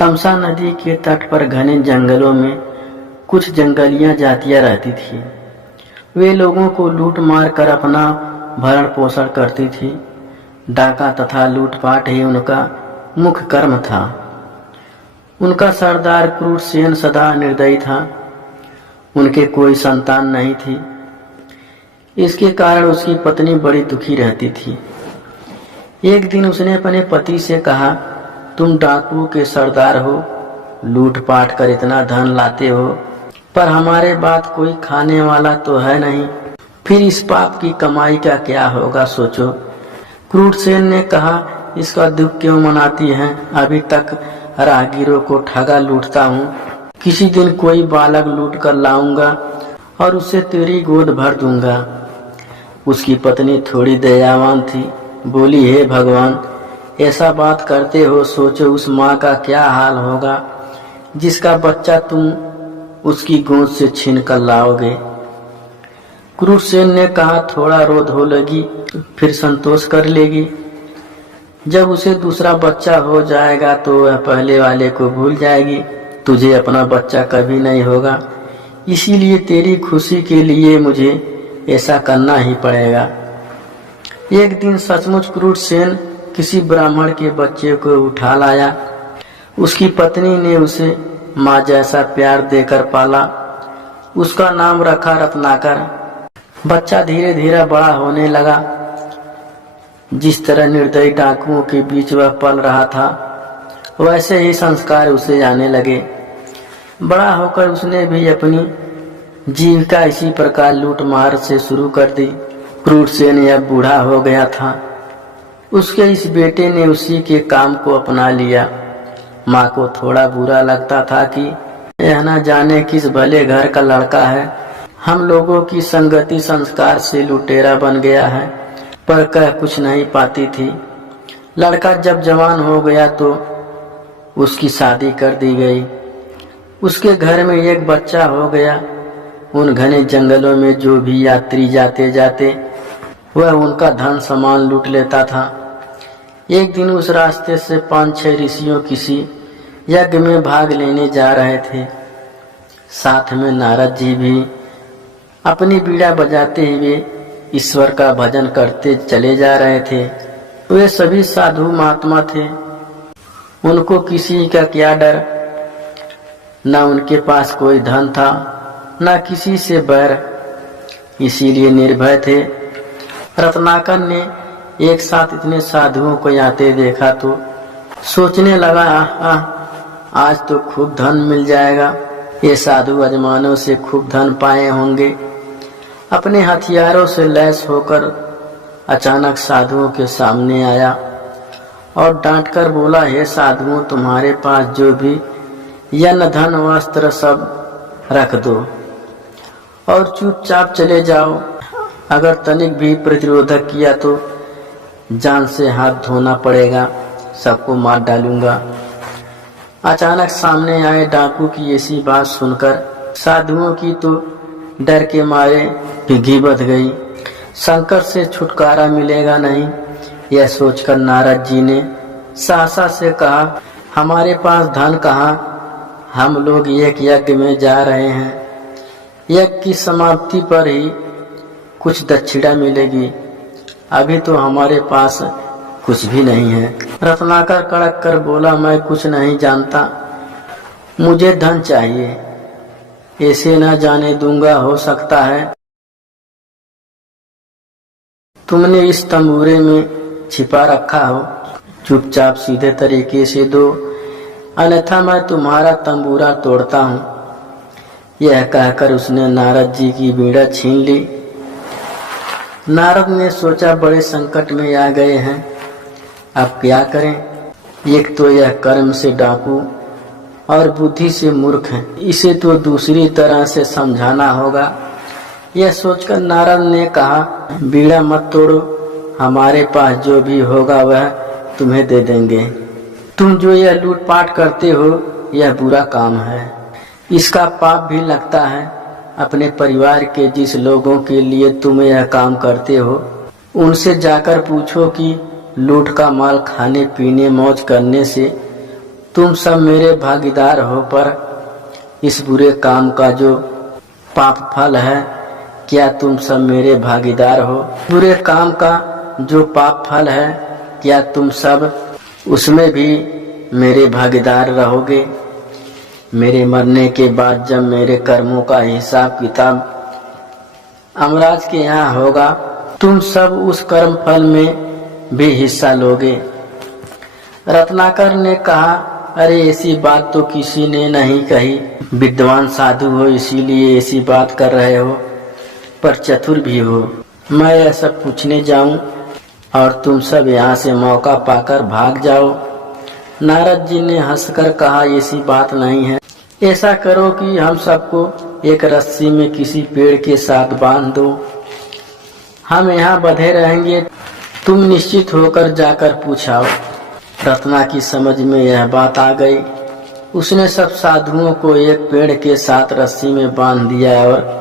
तमसा नदी के तट पर घने जंगलों में कुछ जंगलियां जातियां रहती थी। वे लोगों को लूट मार कर अपना भरण पोषण करती थी। डाका तथा लूटपाट ही उनका मुख्य कर्म था। उनका सरदार क्रूरसेन सदा निर्दयी था। उनके कोई संतान नहीं थी। इसके कारण उसकी पत्नी बड़ी दुखी रहती थी। एक दिन उसने अपने पति से कहा, तुम डाकू के सरदार हो, लूटपाट कर इतना धन लाते हो, पर हमारे बाद कोई खाने वाला तो है नहीं। फिर इस पाप की कमाई का क्या होगा, सोचो। क्रूरसेन ने कहा, इसका दुख क्यों मनाती हैं? अभी तक राहगीरों को ठगा लूटता हूँ। किसी दिन कोई बालक लूट कर लाऊंगा और उसे तेरी गोद भर दूंगा। उसकी पत्नी थोड़ी दयावान थी। बोली, हे भगवान, ऐसा बात करते हो, सोचो उस माँ का क्या हाल होगा जिसका बच्चा तुम उसकी गोद से छीन कर लाओगे। क्रूरसेन ने कहा, थोड़ा रो धो लेगी, फिर संतोष कर लेगी। जब उसे दूसरा बच्चा हो जाएगा तो वह पहले वाले को भूल जाएगी। तुझे अपना बच्चा कभी नहीं होगा, इसीलिए तेरी खुशी के लिए मुझे ऐसा करना ही पड़ेगा। एक दिन सचमुच क्रूरसेन किसी ब्राह्मण के बच्चे को उठा लाया। उसकी पत्नी ने उसे माँ जैसा प्यार देकर पाला। उसका नाम रखा रत्नाकर। बच्चा धीरे धीरे बड़ा होने लगा। जिस तरह निर्दयी डाकुओं के बीच वह पल रहा था, वैसे ही संस्कार उसे आने लगे। बड़ा होकर उसने भी अपनी जीविका इसी प्रकार लूट मार से शुरू कर दी। क्रूरसेन अब बूढ़ा हो गया था। उसके इस बेटे ने उसी के काम को अपना लिया। माँ को थोड़ा बुरा लगता था कि यह न जाने किस भले घर का लड़का है, हम लोगों की संगति संस्कार से लुटेरा बन गया है, पर कह कुछ नहीं पाती थी। लड़का जब जवान हो गया तो उसकी शादी कर दी गई। उसके घर में एक बच्चा हो गया। उन घने जंगलों में जो भी यात्री जाते जाते वह उनका धन सामान लूट लेता था। एक दिन उस रास्ते से 5-6 ऋषियों किसी यज्ञ में भाग लेने जा रहे थे। साथ में नारद जी भी अपनी बीड़ा बजाते हुए ईश्वर का भजन करते चले जा रहे थे। वे सभी साधु महात्मा थे। उनको किसी का क्या डर। न उनके पास कोई धन था, न किसी से बैर, इसीलिए निर्भय थे। रत्नाकर ने एक साथ इतने साधुओं को आते देखा तो सोचने लगा, आज तो खूब धन मिल जाएगा। ये साधु अजमानों से खूब धन पाए होंगे। अपने हथियारों से लैस होकर अचानक साधुओं के सामने आया और डांटकर बोला, हे साधुओं, तुम्हारे पास जो भी यन्न धन वस्त्र सब रख दो और चुपचाप चले जाओ। अगर तनिक भी प्रतिरोधक किया तो जान से हाथ धोना पड़ेगा, सबको मार डालूंगा। अचानक सामने आए डाकू की ऐसी बात सुनकर साधुओं की तो डर के मारे घी बध गई। संकट से छुटकारा मिलेगा नहीं, यह सोचकर नारद जी ने सहसा से कहा, हमारे पास धन कहाँ, हम लोग एक यज्ञ में जा रहे हैं। यज्ञ की समाप्ति पर ही कुछ दक्षिणा मिलेगी, अभी तो हमारे पास कुछ भी नहीं है। रत्नाकर कड़क कर बोला, मैं कुछ नहीं जानता, मुझे धन चाहिए, ऐसे न जाने दूंगा। हो सकता है तुमने इस तंबूरे में छिपा रखा हो, चुपचाप सीधे तरीके से दो, अन्यथा मैं तुम्हारा तंबूरा तोड़ता हूँ। यह कहकर उसने नारद जी की बीड़ा छीन ली। नारद ने सोचा, बड़े संकट में आ गए हैं, अब क्या करें। एक तो यह कर्म से डाकू और बुद्धि से मूर्ख है, इसे तो दूसरी तरह से समझाना होगा। यह सोचकर नारद ने कहा, बीड़ा मत तोड़ो, हमारे पास जो भी होगा वह तुम्हें दे देंगे। तुम जो यह लूटपाट करते हो यह बुरा काम है, इसका पाप भी लगता है। अपने परिवार के जिस लोगों के लिए तुम यह काम करते हो उनसे जाकर पूछो कि लूट का माल खाने पीने मौज करने से तुम सब मेरे भागीदार हो, पर इस बुरे काम का जो पाप फल है, क्या तुम सब मेरे भागीदार हो? बुरे काम का जो पाप फल है, क्या तुम सब उसमें भी मेरे भागीदार रहोगे? मेरे मरने के बाद जब मेरे कर्मों का हिसाब किताब अमराज के यहाँ होगा, तुम सब उस कर्म फल में भी हिस्सा लोगे। रत्नाकर ने कहा, अरे ऐसी बात तो किसी ने नहीं कही। विद्वान साधु हो इसीलिए ऐसी बात कर रहे हो, पर चतुर भी हो। मैं यह सब पूछने जाऊं और तुम सब यहाँ से मौका पाकर भाग जाओ। नारद जी ने हंसकर कहा, ऐसी बात नहीं है। ऐसा करो कि हम सबको एक रस्सी में किसी पेड़ के साथ बांध दो। हम यहाँ बंधे रहेंगे, तुम निश्चित होकर जाकर पूछाओ। रत्ना की समझ में यह बात आ गई। उसने सब साधुओं को एक पेड़ के साथ रस्सी में बांध दिया और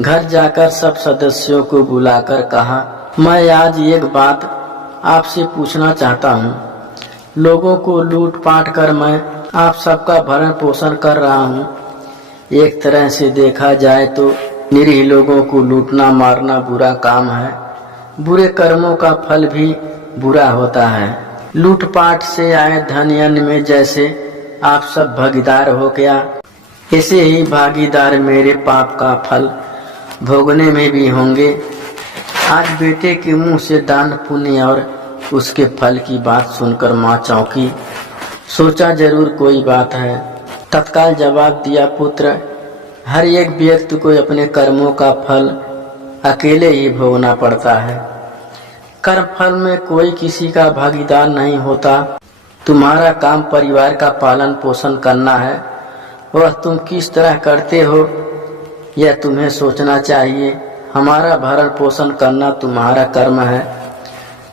घर जाकर सब सदस्यों को बुलाकर कहा, मैं आज एक बात आपसे पूछना चाहता हूँ। लोगों को लूट पाट कर मैं आप सबका भरण पोषण कर रहा हूँ। एक तरह से देखा जाए तो निरीह लोगों को लूटना मारना बुरा काम है। बुरे कर्मों का फल भी बुरा होता है। लूटपाट से आए धन अन्न में जैसे आप सब भागीदार हो गया, ऐसे ही भागीदार मेरे पाप का फल भोगने में भी होंगे। आज बेटे के मुंह से दान पुण्य और उसके फल की बात सुनकर माँ चौंकी। सोचा जरूर कोई बात है। तत्काल जवाब दिया, पुत्र, हर एक व्यक्ति को अपने कर्मों का फल अकेले ही भोगना पड़ता है। कर्म फल में कोई किसी का भागीदार नहीं होता। तुम्हारा काम परिवार का पालन पोषण करना है। वह तुम किस तरह करते हो यह तुम्हें सोचना चाहिए। हमारा भरण पोषण करना तुम्हारा कर्म है।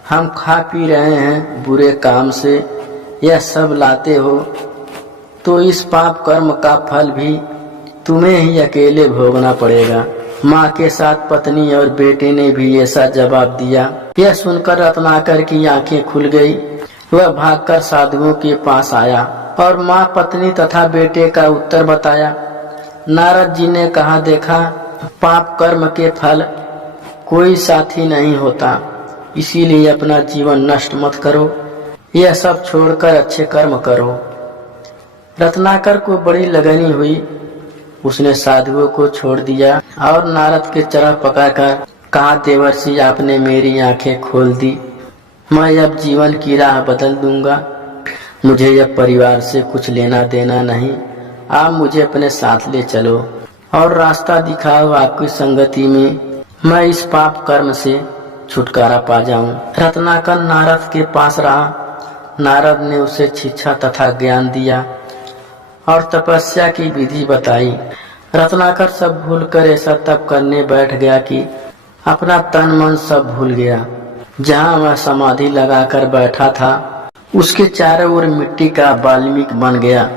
हम खा पी रहे हैं बुरे काम से, यह सब लाते हो, तो इस पाप कर्म का फल भी तुम्हें ही अकेले भोगना पड़ेगा। माँ के साथ पत्नी और बेटे ने भी ऐसा जवाब दिया। यह सुनकर रत्नाकर की आंखें खुल गई। वह भागकर साधुओं के पास आया और माँ, पत्नी तथा बेटे का उत्तर बताया। नारद जी ने कहा, देखा, पाप कर्म के फल कोई साथी नहीं होता, इसीलिए अपना जीवन नष्ट मत करो। यह सब छोड़कर अच्छे कर्म करो। रत्नाकर को बड़ी लगनी हुई। उसने साधुओं को छोड़ दिया और नारद के चरण पकड़कर कहा, देवर्षि, आपने मेरी आंखें खोल दी। मैं अब जीवन की राह बदल दूंगा। मुझे यह परिवार से कुछ लेना देना नहीं। आप मुझे अपने साथ ले चलो और रास्ता दिखाओ। आपकी संगति में मैं इस पाप कर्म से छुटकारा पा जाऊं। रत्नाकर नारद के पास रहा। नारद ने उसे शिक्षा तथा ज्ञान दिया और तपस्या की विधि बताई। रत्नाकर सब भूलकर ऐसा तप करने बैठ गया कि अपना तन मन सब भूल गया। जहाँ वह समाधि लगाकर बैठा था, उसके चारों ओर मिट्टी का वाल्मीकि बन गया।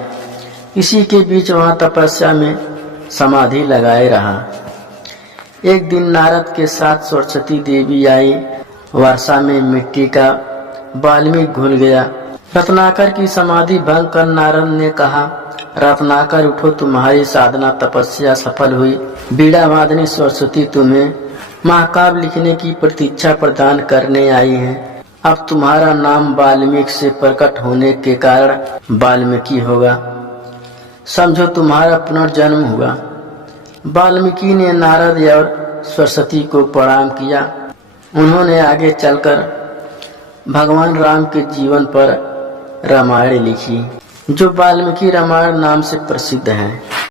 इसी के बीच वहाँ तपस्या में समाधि लगाए रहा। एक दिन नारद के साथ सरस्वती देवी आई। वर्षा में मिट्टी का वाल्मीकि घुल गया। रत्नाकर की समाधि भंग कर नारद ने कहा, रत्नाकर उठो, तुम्हारी साधना तपस्या सफल हुई। बीड़ा वादनी सरस्वती तुम्हें महाकाव्य लिखने की प्रतीक्षा प्रदान करने आई है। अब तुम्हारा नाम वाल्मीकि से प्रकट होने के कारण वाल्मीकि होगा। समझो तुम्हारा पुनर्जन्म हुआ। वाल्मीकि ने नारद और सरस्वती को प्रणाम किया। उन्होंने आगे चलकर भगवान राम के जीवन पर रामायण लिखी, जो वाल्मीकि रामायण नाम से प्रसिद्ध है।